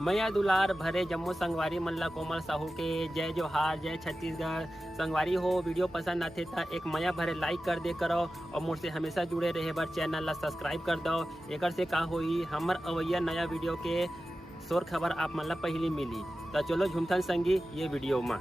मैया दुलार भरे जम्मू संगवारी मल्ला कोमल साहू के जय जोहार, जय छत्तीसगढ़। संगवारी हो वीडियो पसंद आते तो एक मैया भरे लाइक कर दे करो और मुझसे हमेशा जुड़े रहे बर चैनल ला सब्सक्राइब कर दो। एक से का होई हमर अवैया नया वीडियो के शोर खबर आप मन ला पहली मिली। तो चलो झुमथन संगी ये वीडियो में।